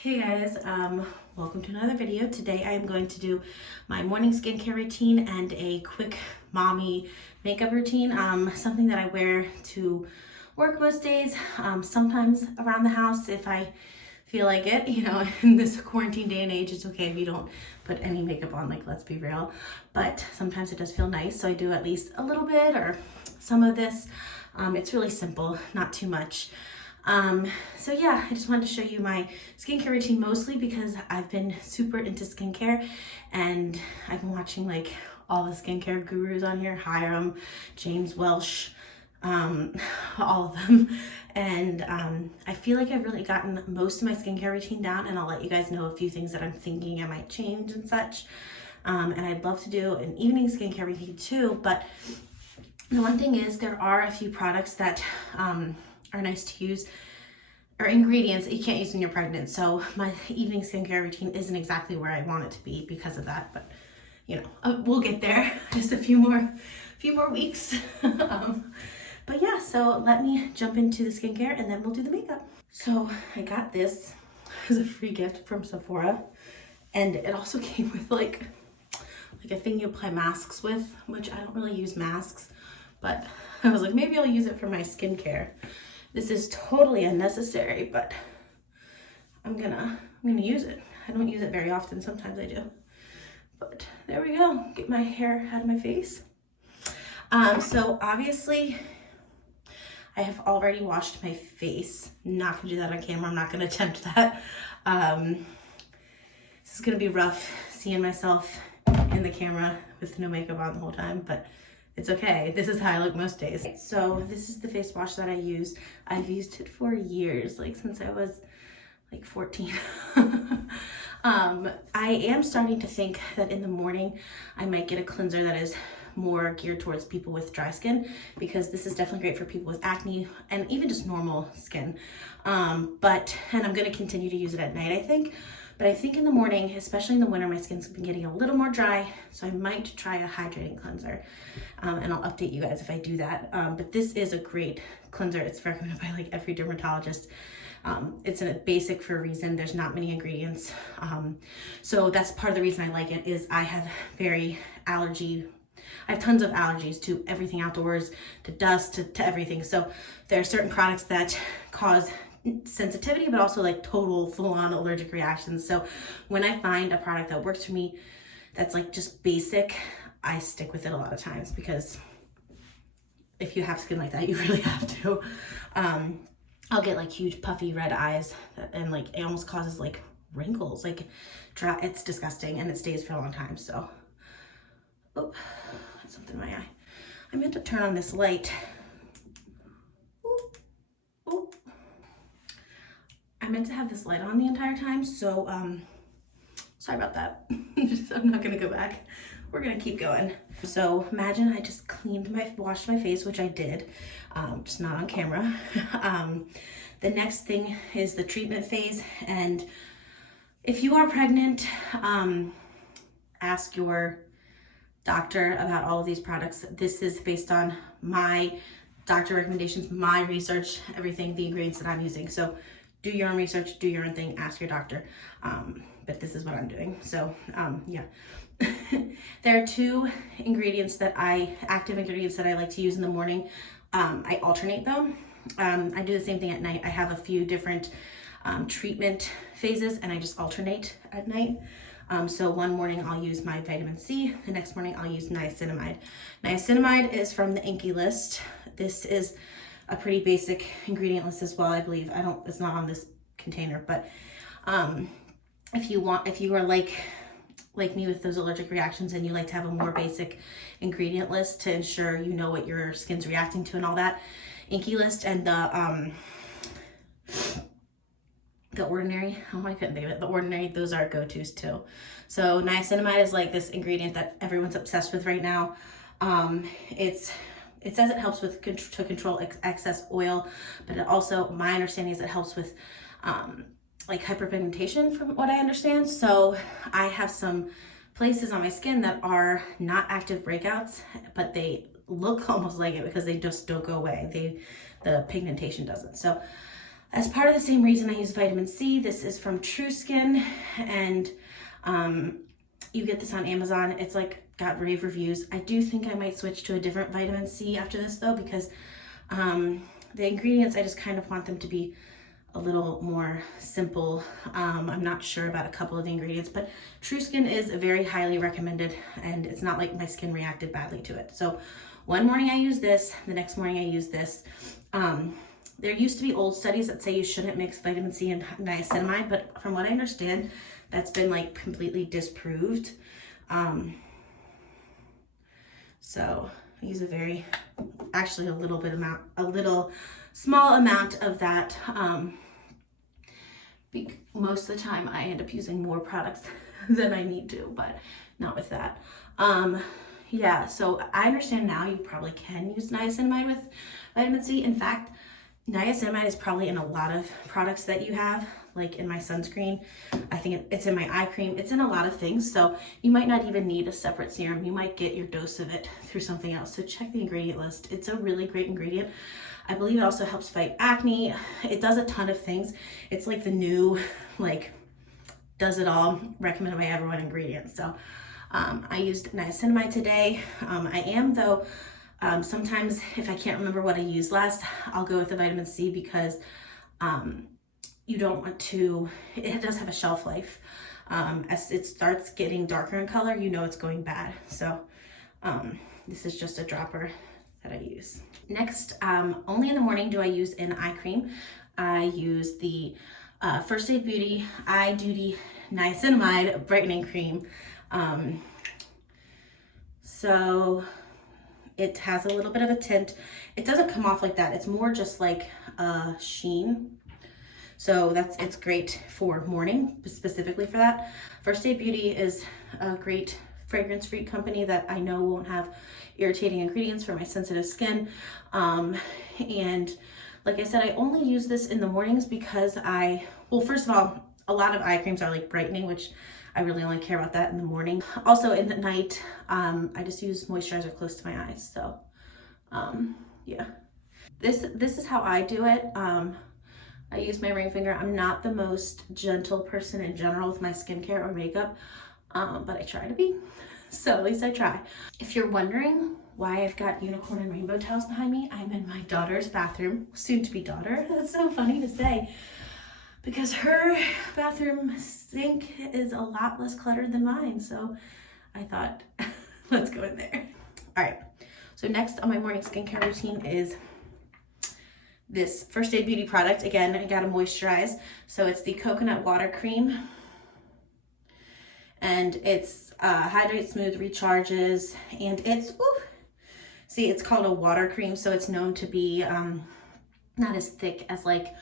Hey guys, welcome to another video. Today I am going to do my morning skincare routine and a quick mommy makeup routine. Something that I wear to work most days, sometimes around the house if I feel like it. You know, in this quarantine day and age, it's okay if you don't put any makeup on, like, let's be real. But sometimes it does feel nice, so I do at least a little bit or some of this. It's really simple, not too much. So yeah, I just wanted to show you my skincare routine, mostly because I've been super into skincare and I've been watching like all the skincare gurus on here, Hiram, James Welsh, all of them. And I feel like I've really gotten most of my skincare routine down, and I'll let you guys know a few things that I'm thinking I might change and such. And I'd love to do an evening skincare routine too, but the one thing is there are a few products that are nice to use, or ingredients that you can't use when you're pregnant. So my evening skincare routine isn't exactly where I want it to be because of that, but you know, we'll get there. Just a few more weeks. But yeah, so let me jump into the skincare and then we'll do the makeup. So I got this as a free gift from Sephora, and it also came with like a thing you apply masks with, which I don't really use masks, but I was like, maybe I'll use it for my skincare. This is totally unnecessary, but I'm gonna use it. I don't use it very often, sometimes I do. But there we go, get my hair out of my face. So obviously I have already washed my face. I'm not gonna do that on camera, I'm not gonna attempt that. This is gonna be rough seeing myself in the camera with no makeup on the whole time, but it's okay. This is how I look most days. So this is the face wash that I use. I've used it for years, like since I was like 14. I am starting to think that in the morning I might get a cleanser that is more geared towards people with dry skin, because this is definitely great for people with acne and even just normal skin. And I'm gonna continue to use it at night, I think. But I think in the morning, especially in the winter, my skin's been getting a little more dry, so I might try a hydrating cleanser. And I'll update you guys if I do that. But this is a great cleanser. It's recommended by like every dermatologist. It's a basic for a reason. There's not many ingredients. So that's part of the reason I like it, is I have I have tons of allergies to everything outdoors, to dust, to everything. So there are certain products that cause sensitivity, but also like total full-on allergic reactions. So when I find a product that works for me, that's like just basic, I stick with it a lot of times, because if you have skin like that, you really have to. I'll get like huge puffy red eyes, and like it almost causes like wrinkles, like it's disgusting, and it stays for a long time. So, oh, that's something in my eye. I meant to turn on this light. I meant to have this light on the entire time, so sorry about that. I'm not gonna go back. We're gonna keep going. So imagine I just washed my face, which I did, just not on camera. The next thing is the treatment phase, and if you are pregnant, ask your doctor about all of these products. This is based on my doctor recommendations, my research, everything, the ingredients that I'm using. So do your own research, do your own thing, ask your doctor. But this is what I'm doing. So yeah. There are two active ingredients that I like to use in the morning. I alternate them. I do the same thing at night. I have a few different treatment phases, and I just alternate at night. So one morning I'll use my vitamin C, the next morning I'll use niacinamide. Niacinamide is from the INCI list. This is a pretty basic ingredient list as well, I believe. It's not on this container, but if you are like me with those allergic reactions and you like to have a more basic ingredient list to ensure you know what your skin's reacting to and all that, INCI list and the Ordinary, oh, I couldn't think of it. The Ordinary, those are go-tos too. So niacinamide is like this ingredient that everyone's obsessed with right now. It says it helps to control excess oil, but it also, my understanding is it helps with like hyperpigmentation, from what I understand. So I have some places on my skin that are not active breakouts, but they look almost like it because they just don't go away. The pigmentation doesn't. So As part of the same reason I use vitamin C, this is from True Skin, and you get this on Amazon. It's like got rave reviews. I do think I might switch to a different vitamin C after this though, because the ingredients, I just kind of want them to be a little more simple. I'm not sure about a couple of the ingredients, but True Skin is very highly recommended, and it's not like my skin reacted badly to it. So one morning I use this, the next morning I use this. There used to be old studies that say you shouldn't mix vitamin C and niacinamide, but from what I understand, that's been like completely disproved. So I use actually a little small amount of that. Most of the time I end up using more products than I need to, but not with that. Yeah, so I understand now you probably can use niacinamide with vitamin C. In fact, niacinamide is probably in a lot of products that you have, like in my sunscreen. I think it's in my eye cream. It's in a lot of things, so you might not even need a separate serum. You might get your dose of it through something else. So check the ingredient list. It's a really great ingredient. I believe it also helps fight acne. It does a ton of things. It's like the new, like, does it all, recommended by everyone ingredient. So I used niacinamide today. I am though, sometimes if I can't remember what I used last, I'll go with the vitamin C, because you don't want to, it does have a shelf life. As it starts getting darker in color, you know it's going bad. So this is just a dropper that I use. Next, only in the morning do I use an eye cream. I use the First Aid Beauty Eye Duty Niacinamide Brightening Cream. So it has a little bit of a tint. It doesn't come off like that. It's more just like a sheen. So it's great for morning, specifically for that. First Aid Beauty is a great fragrance-free company that I know won't have irritating ingredients for my sensitive skin. And like I said, I only use this in the mornings because well, first of all, a lot of eye creams are like brightening, which I really only care about that in the morning. Also in the night, I just use moisturizer close to my eyes. So yeah, this is how I do it. I use my ring finger. I'm not the most gentle person in general with my skincare or makeup, but I try to be. So at least I try. If you're wondering why I've got unicorn and rainbow towels behind me, I'm in my daughter's bathroom, soon to be daughter. That's so funny to say, because her bathroom sink is a lot less cluttered than mine. So I thought, let's go in there. All right, so next on my morning skincare routine is this First Aid Beauty product. Again, I gotta moisturize. So it's the coconut water cream. And it's hydrates, smooth, recharges, and it's, see, it's called a water cream, so it's known to be not as thick as like,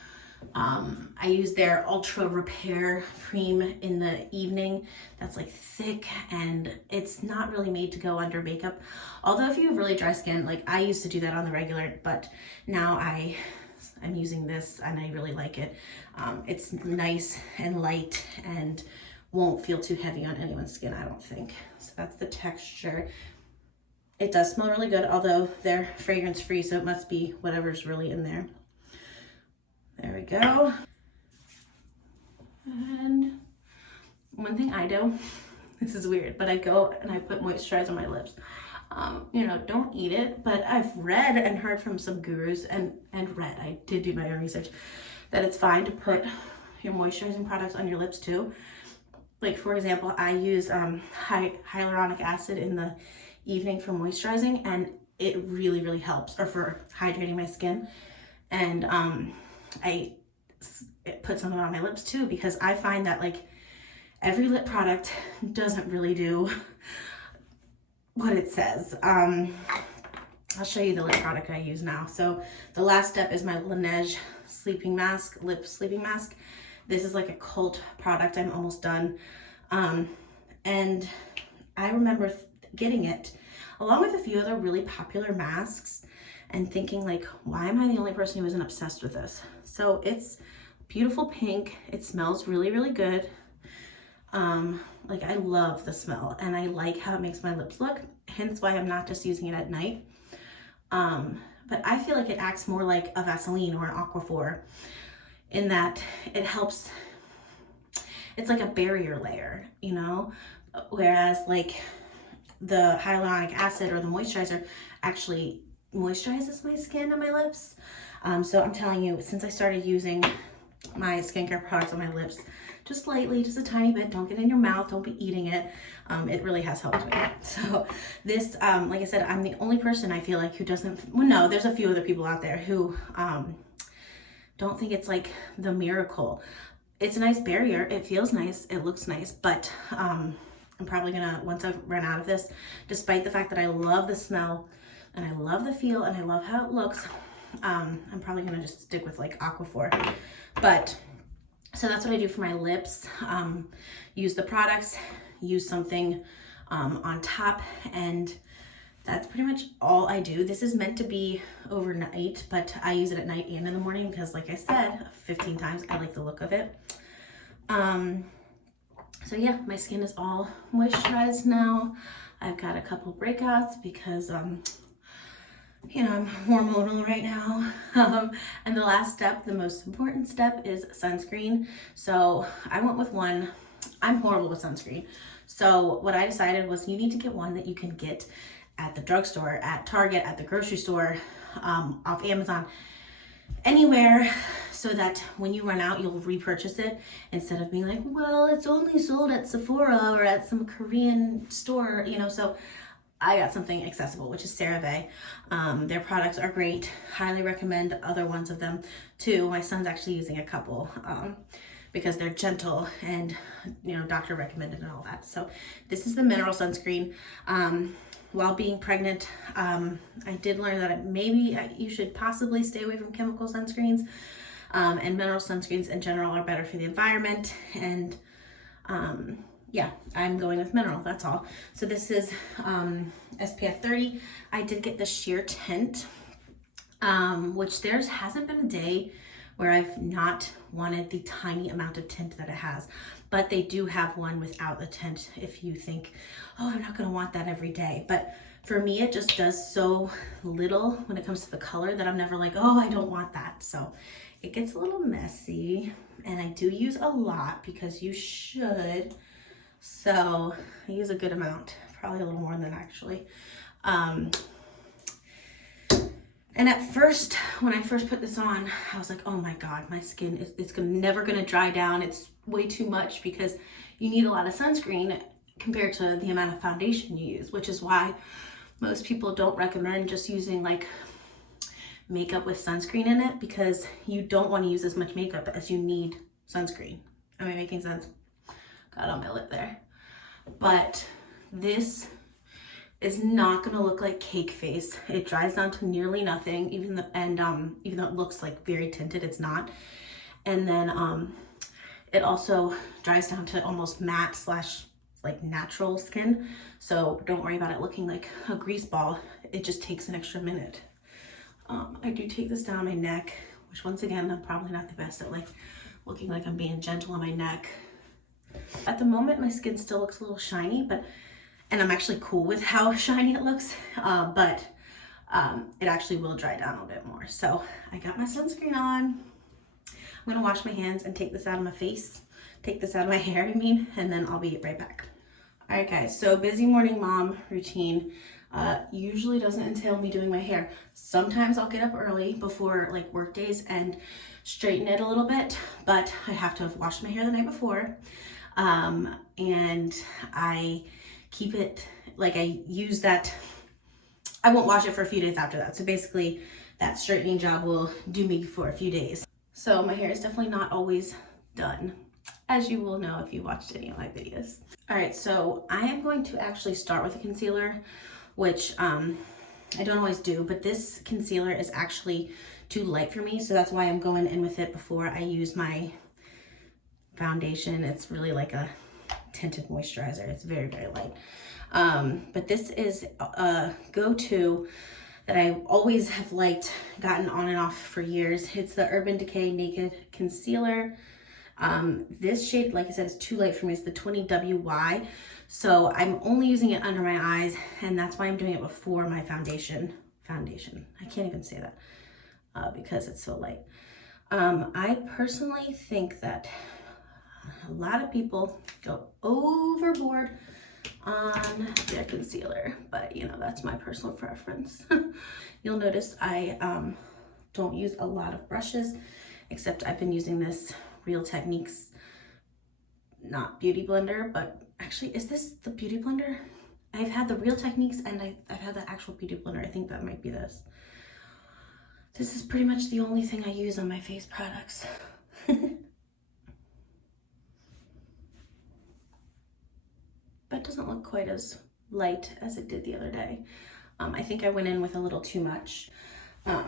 I use their Ultra Repair cream in the evening. That's like thick, and it's not really made to go under makeup. Although if you have really dry skin, like I used to do that on the regular, but now I'm using this and I really like it. It's nice and light and won't feel too heavy on anyone's skin, I don't think. So that's the texture. It does smell really good, although they're fragrance free, so it must be whatever's really in there. There we go. And one thing I do, this is weird, but I go and I put moisturizer on my lips. You know, don't eat it, but I've read and heard from some gurus and I did do my own research, that it's fine to put your moisturizing products on your lips too. Like for example, I use hyaluronic acid in the evening for moisturizing, and it really, really helps, or for hydrating my skin. And I put some on my lips too, because I find that like every lip product doesn't really do what it says. I'll show you the lip product I use now. So the last step is my Laneige sleeping mask, lip sleeping mask. This is like a cult product. I'm almost done. And I remember getting it along with a few other really popular masks and thinking like, why am I the only person who isn't obsessed with this? So it's beautiful pink. It smells really, really good. Like I love the smell and I like how it makes my lips look, hence why I'm not just using it at night. But I feel like it acts more like a Vaseline or an Aquaphor. in that it helps, it's like a barrier layer, you know, whereas like the hyaluronic acid or the moisturizer actually moisturizes my skin and my lips. So I'm telling you, since I started using my skincare products on my lips, just lightly, just a tiny bit, don't get in your mouth, don't be eating it. It really has helped me. So this, like I said, I'm the only person I feel like who doesn't, well, no, there's a few other people out there who don't think it's like the miracle. It's a nice barrier, it feels nice, it looks nice, but I'm probably gonna, once I've run out of this, despite the fact that I love the smell and I love the feel and I love how it looks, I'm probably gonna just stick with like Aquaphor. But so that's what I do for my lips. Use the products, use something on top, and that's pretty much all I do. This is meant to be overnight, but I use it at night and in the morning because, like I said 15 times, I like the look of it. So yeah, my skin is all moisturized now. I've got a couple breakouts because you know, I'm hormonal right now. And the last step, the most important step, is sunscreen. So I went with one. I'm horrible with sunscreen. So what I decided was you need to get one that you can get at the drugstore, at Target, at the grocery store, off Amazon, anywhere, so that when you run out, you'll repurchase it instead of being like, well, it's only sold at Sephora or at some Korean store, you know. So I got something accessible, which is CeraVe. Their products are great. Highly recommend other ones of them too. My son's actually using a couple because they're gentle and, you know, doctor recommended and all that. So this is the mineral sunscreen. While being pregnant, I did learn that maybe you should possibly stay away from chemical sunscreens, and mineral sunscreens in general are better for the environment. And yeah, I'm going with mineral, that's all. So this is SPF 30. I did get the sheer tint, which theirs hasn't been a day where I've not wanted the tiny amount of tint that it has. But they do have one without the tint if you think, oh, I'm not gonna want that every day. But for me, it just does so little when it comes to the color that I'm never like, oh, I don't want that. So it gets a little messy, and I do use a lot because you should. So I use a good amount, probably a little more than that actually. And at first, when I first put this on, I was like, oh my God, my skin, it's never gonna dry down. It's way too much because you need a lot of sunscreen compared to the amount of foundation you use, which is why most people don't recommend just using like makeup with sunscreen in it, because you don't want to use as much makeup as you need sunscreen. Am I making sense? Got on my lip there. But this is not gonna look like cake face. It dries down to nearly nothing, even though it looks like very tinted, it's not. And then it also dries down to almost matte slash like natural skin. So don't worry about it looking like a grease ball. It just takes an extra minute. I do take this down my neck, which once again, I'm probably not the best at like looking like I'm being gentle on my neck. At the moment, my skin still looks a little shiny, and I'm actually cool with how shiny it looks, but it actually will dry down a bit more. So I got my sunscreen on. I'm gonna wash my hands and take this out of my face, take this out of my hair, I mean, and then I'll be right back. All right, guys, so busy morning mom routine usually doesn't entail me doing my hair. Sometimes I'll get up early before like work days and straighten it a little bit, but I have to have washed my hair the night before. And I keep it, like I use that, I won't wash it for a few days after that. So basically that straightening job will do me for a few days. So my hair is definitely not always done, as you will know if you watched any of my videos. All right, so I am going to actually start with a concealer, which I don't always do, but this concealer is actually too light for me. So that's why I'm going in with it before I use my foundation. It's really like a tinted moisturizer. It's very, very light. But this is a go-to that I always have liked, gotten on and off for years. It's the Urban Decay Naked Concealer. This shade, like I said, is too light for me. It's the 20WY. So I'm only using it under my eyes, and that's why I'm doing it before my foundation. I can't even say that because it's so light. I personally think that a lot of people go overboard on their concealer, but you know, that's my personal preference. You'll notice I don't use a lot of brushes, except I've been using this Real Techniques, not beauty blender, but actually, is this the beauty blender? I've had the Real Techniques and I've had the actual beauty blender. I think that might be this. This is pretty much the only thing I use on my face products. That doesn't look quite as light as it did the other day. I think I went in with a little too much. All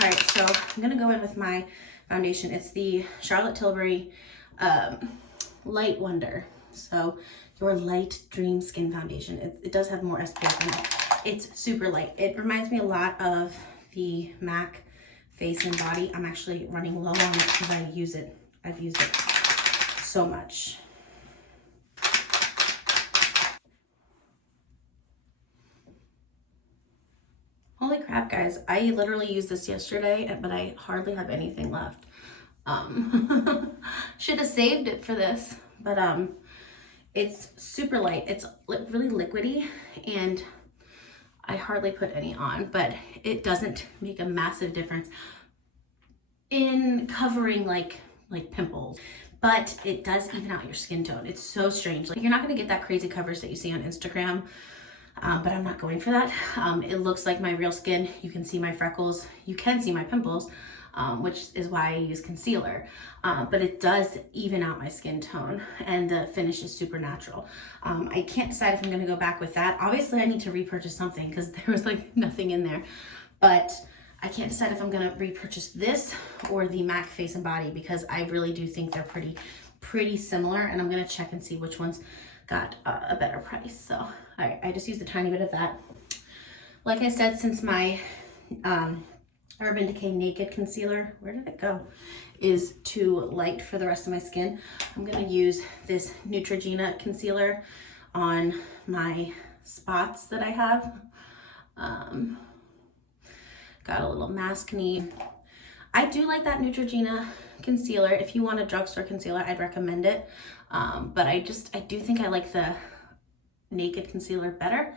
right, so I'm gonna go in with my foundation. It's the Charlotte Tilbury Light Wonder. So your light dream skin foundation. It does have more SPF in it. It's super light. It reminds me a lot of the MAC Face and Body. I'm actually running low on it because I've used it so much. Holy crap, guys. I literally used this yesterday, but I hardly have anything left. Should have saved it for this, but it's super light. It's really liquidy, and I hardly put any on, but it doesn't make a massive difference in covering like pimples, but it does even out your skin tone. It's so strange. Like, you're not gonna get that crazy coverage that you see on Instagram, but I'm not going for that. It looks like my real skin. You can see my freckles. You can see my pimples, which is why I use concealer. But it does even out my skin tone, and the finish is super natural. I can't decide if I'm gonna go back with that. Obviously, I need to repurchase something because there was like nothing in there. But I can't decide if I'm gonna repurchase this or the MAC Face and Body, because I really do think they're pretty similar, and I'm gonna check and see which one's got a better price. So, all right, I just used a tiny bit of that. Like I said, since my Urban Decay Naked Concealer, where did it go, is too light for the rest of my skin, I'm gonna use this Neutrogena concealer on my spots that I have. Got a little maskne. I do like that Neutrogena concealer. If you want a drugstore concealer, I'd recommend it. But I do think I like the Naked concealer better.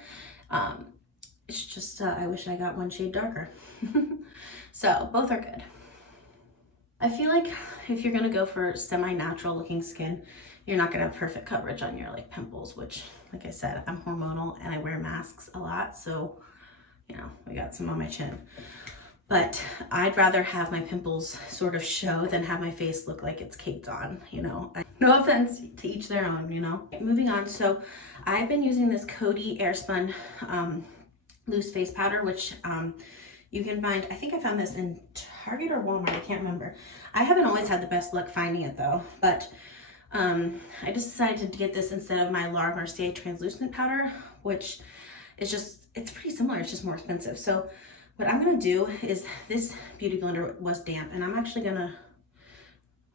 It's just, I wish I got one shade darker. So both are good. I feel like if you're gonna go for semi-natural looking skin, you're not gonna have perfect coverage on your like pimples, which, like I said, I'm hormonal and I wear masks a lot. So, you know, I got some on my chin. But I'd rather have my pimples sort of show than have my face look like it's caked on, you know. No offense, to each their own, you know. Moving on, so I've been using this Coty Airspun loose face powder, which you can find, I think I found this in Target or Walmart, I can't remember. I haven't always had the best luck finding it though, but I just decided to get this instead of my Laura Mercier translucent powder, which is just, it's pretty similar, it's just more expensive. So what I'm gonna do is, this beauty blender was damp, and I'm actually gonna,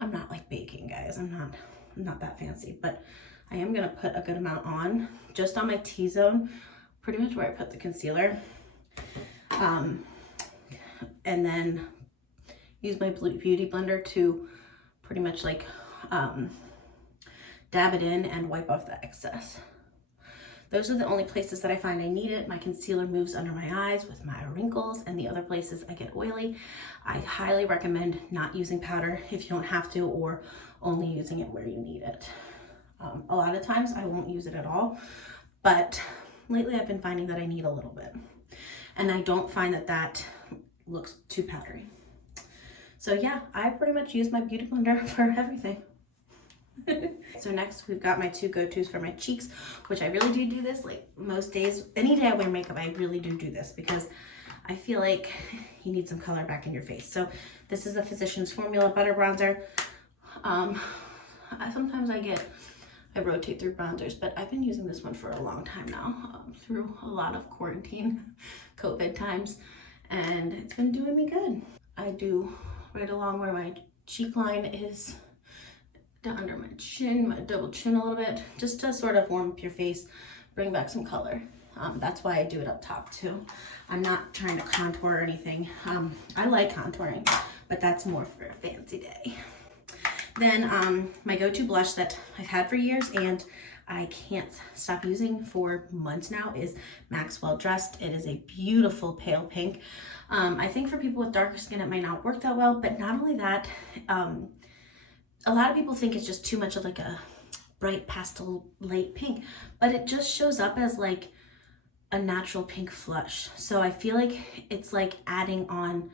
I'm not like baking, guys. I'm not that fancy, but I am gonna put a good amount on, just on my T-zone, pretty much where I put the concealer. And then use my beauty blender to pretty much like dab it in and wipe off the excess. Those are the only places that I find I need it. My concealer moves under my eyes with my wrinkles, and the other places I get oily. I highly recommend not using powder if you don't have to, or only using it where you need it. A lot of times I won't use it at all, but lately I've been finding that I need a little bit. And I don't find that looks too powdery. So yeah, I pretty much use my beauty blender for everything. So next we've got my two go-tos for my cheeks, which I really do this like most days. Any day I wear makeup, I really do this because I feel like you need some color back in your face. So this is the Physicians Formula Butter Bronzer. Sometimes I rotate through bronzers, but I've been using this one for a long time now, through a lot of quarantine, COVID times, and it's been doing me good. I do right along where my cheek line is, down under my chin, my double chin a little bit, just to sort of warm up your face, bring back some color. That's why I do it up top too. I'm not trying to contour or anything. I like contouring, but that's more for a fancy day. Then my go-to blush that I've had for years and I can't stop using for months now is Maxwell Dressed. It is a beautiful pale pink. I think for people with darker skin it might not work that well, but not only that, a lot of people think it's just too much of like a bright pastel light pink, but it just shows up as like a natural pink flush. So I feel like it's like adding on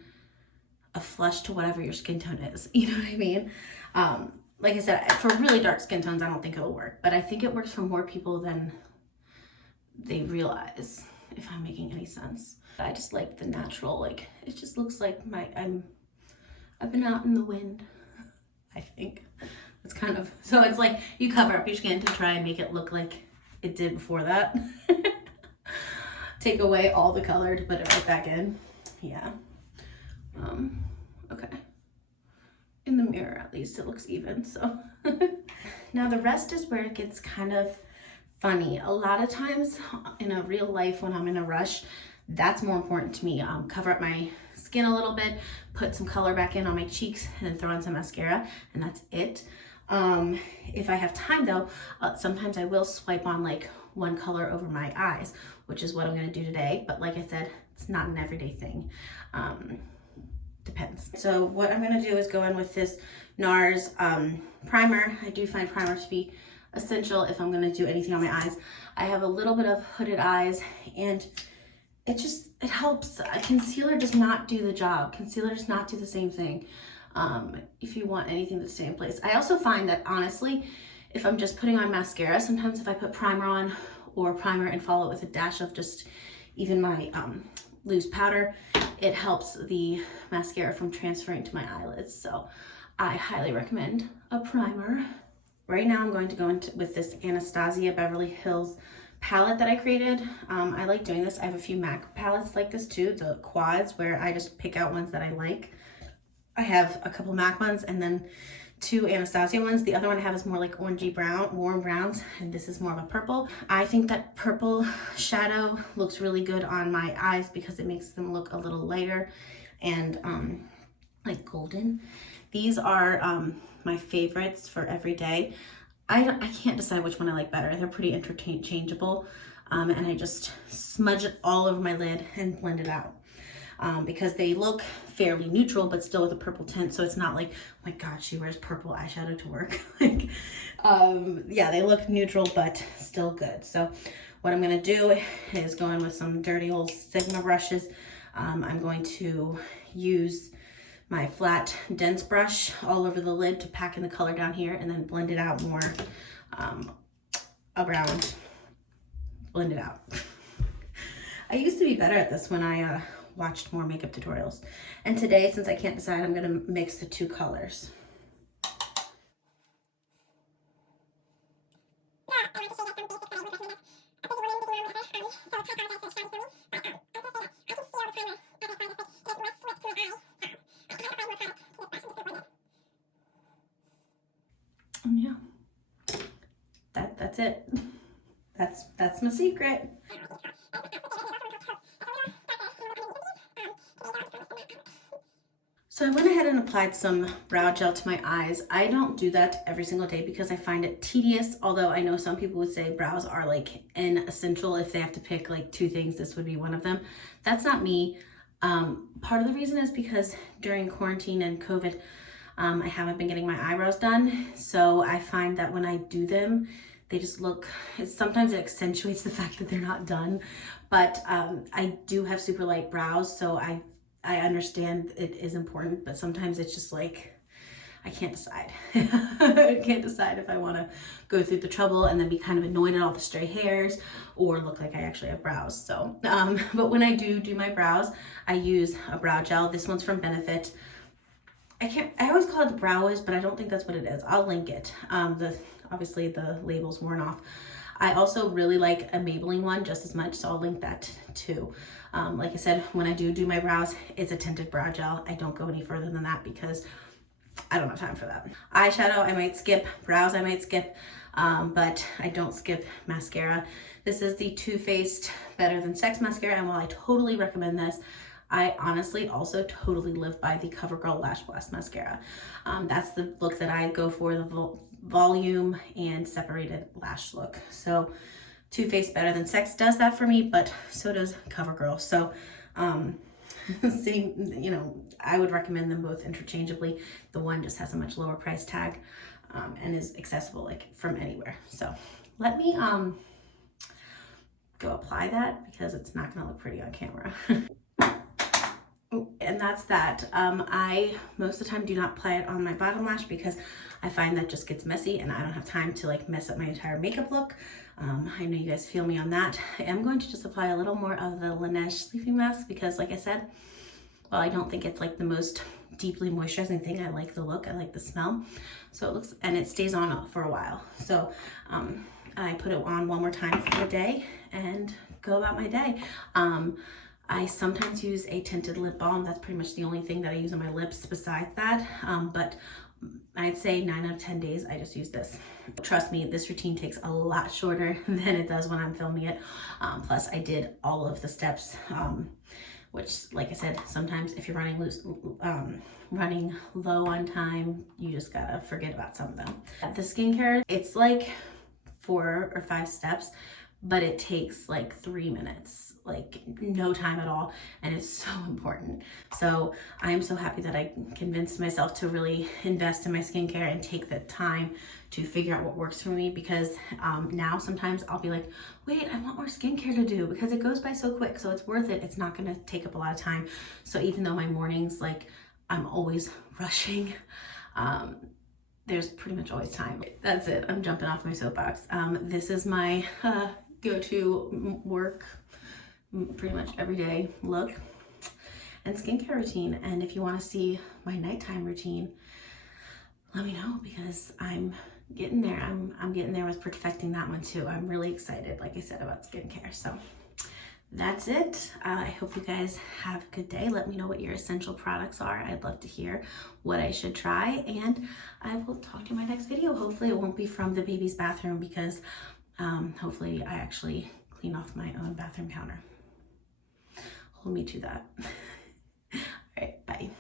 a flush to whatever your skin tone is. You know what I mean? Like I said, for really dark skin tones, I don't think it'll work, but I think it works for more people than they realize, if I'm making any sense. I just like the natural, like, it just looks like I've been out in the wind, I think. It's kind of, so it's like you cover up your skin to try and make it look like it did before that. Take away all the color to put it right back in. Yeah. Okay. In the mirror, at least it looks even, so. Now the rest is where it gets kind of funny. A lot of times in a real life when I'm in a rush, that's more important to me. Cover up my skin a little bit, put some color back in on my cheeks, and then throw on some mascara, and that's it. If I have time though, sometimes I will swipe on like one color over my eyes, which is what I'm gonna do today. But like I said, it's not an everyday thing. Depends. So what I'm gonna do is go in with this NARS primer. I do find primer to be essential if I'm gonna do anything on my eyes. I have a little bit of hooded eyes and it helps. Concealer does not do the job. Concealer does not do the same thing. If you want anything to stay in place. I also find that honestly, if I'm just putting on mascara, sometimes if I put primer on or primer and follow it with a dash of just even my loose powder, it helps the mascara from transferring to my eyelids. So I highly recommend a primer. Right now I'm going to go into with this Anastasia Beverly Hills palette that I created. I like doing this. I have a few MAC palettes like this too, the quads, where I just pick out ones that I like. I have a couple MAC ones and then 2 Anastasia ones. The other one I have is more like orangey brown, warm browns, and this is more of a purple. I think that purple shadow looks really good on my eyes because it makes them look a little lighter and like golden. These are my favorites for every day. I can't decide which one I like better. They're pretty interchangeable, and I just smudge it all over my lid and blend it out. Because they look fairly neutral, but still with a purple tint. So it's not like, oh my God, she wears purple eyeshadow to work. Like, yeah, they look neutral, but still good. So what I'm gonna do is go in with some dirty old Sigma brushes. I'm going to use my flat dense brush all over the lid to pack in the color down here and then blend it out more around, blend it out. I used to be better at this when I watched more makeup tutorials. And today, since I can't decide, I'm gonna mix the 2 colors. Yeah, that's it. That's my secret. So I went ahead and applied some brow gel to my eyes. I don't do that every single day because I find it tedious, although I know some people would say brows are like an essential. If they have to pick like 2 things, this would be one of them. That's not me. Part of the reason is because during quarantine and COVID, I haven't been getting my eyebrows done. So I find that when I do them, they just look, sometimes it accentuates the fact that they're not done. But I do have super light brows, so I understand it is important, but sometimes it's just like, I can't decide. I can't decide if I want to go through the trouble and then be kind of annoyed at all the stray hairs or look like I actually have brows. So, but when I do my brows, I use a brow gel. This one's from Benefit. I always call it the Brow Wiz, but I don't think that's what it is. I'll link it. Obviously the label's worn off. I also really like a Maybelline one just as much, so I'll link that too. Like I said, when I do my brows, it's a tinted brow gel. I don't go any further than that because I don't have time for that. Eyeshadow, I might skip. Brows, I might skip, but I don't skip mascara. This is the Too Faced Better Than Sex mascara, and while I totally recommend this, I honestly also totally live by the CoverGirl Lash Blast mascara. That's the look that I go for, the volume and separated lash look. So Too Faced Better Than Sex does that for me, but so does CoverGirl. So same, you know, I would recommend them both interchangeably. The one just has a much lower price tag and is accessible like from anywhere. So let me go apply that because it's not gonna look pretty on camera. And that's that. I most of the time do not apply it on my bottom lash because I find that just gets messy and I don't have time to like mess up my entire makeup look. I know you guys feel me on that. I am going to just apply a little more of the Laneige Sleeping Mask because like I said, well, I don't think it's like the most deeply moisturizing thing. I like the look, I like the smell. So it looks, and it stays on for a while. So I put it on one more time for the day and go about my day. I sometimes use a tinted lip balm. That's pretty much the only thing that I use on my lips besides that. But I'd say 9 out of 10 days I just use this. Trust me, this routine takes a lot shorter than it does when I'm filming it. Plus I did all of the steps, which like I said, sometimes if you're running low on time, you just gotta forget about some of them. The skincare, it's like 4 or 5 steps, but it takes like 3 minutes, like no time at all, and it's so important. So I am so happy that I convinced myself to really invest in my skincare and take the time to figure out what works for me, because now sometimes I'll be like, wait, I want more skincare to do, because it goes by so quick, so it's worth it. It's not gonna take up a lot of time. So even though my mornings, like I'm always rushing, there's pretty much always time. That's it, I'm jumping off my soapbox. This is my go-to work pretty much every day look and skincare routine. And if you want to see my nighttime routine, let me know, because I'm getting there. I'm getting there with perfecting that one too. I'm really excited, like I said, about skincare. So that's it. I hope you guys have a good day. Let me know what your essential products are. I'd love to hear what I should try, and I will talk to you in my next video. Hopefully it won't be from the baby's bathroom, because hopefully I actually clean off my own bathroom counter. Hold me to that. All right, bye.